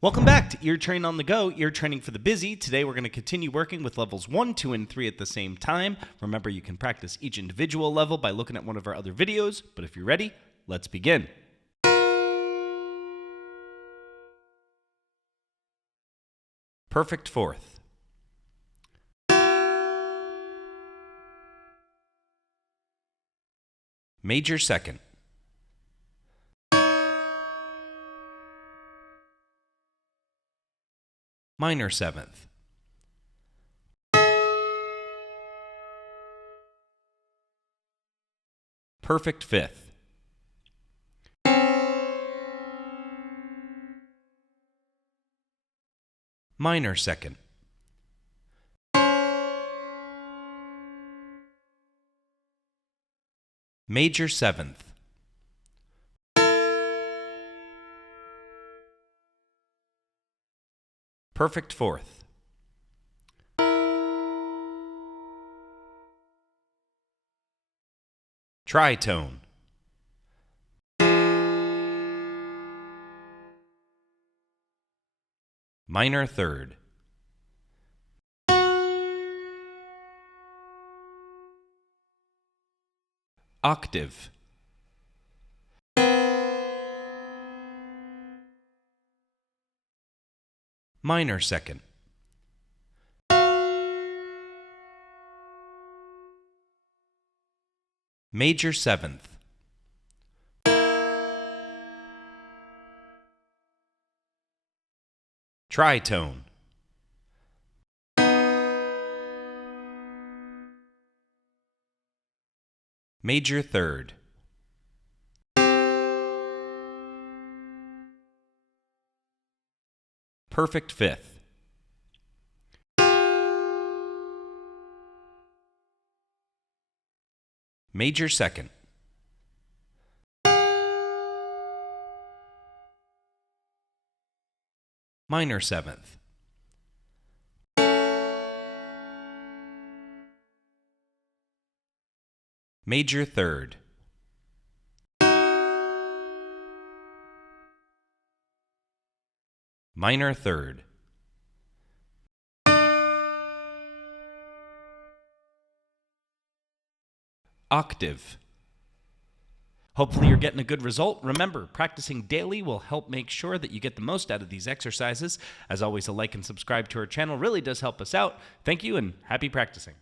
Welcome back to Ear Train on the Go, ear training for the busy. Today we're going to continue working with levels 1, 2, and 3 at the same time. Remember, you can practice each individual level by looking at one of our other videos, but if you're ready, let's begin. Perfect fourth. Major second. Minor seventh. Perfect fifth. Minor second. Major seventh. Perfect fourth. Tritone. Minor third. Octave. Minor second. Major seventh. Tritone. Major third. Perfect fifth. Major second. Minor seventh. Major third. Minor third. Octave. Hopefully you're getting a good result. Remember, practicing daily will help make sure that you get the most out of these exercises. As always, a like and subscribe to our channel really does help us out. Thank you and happy practicing.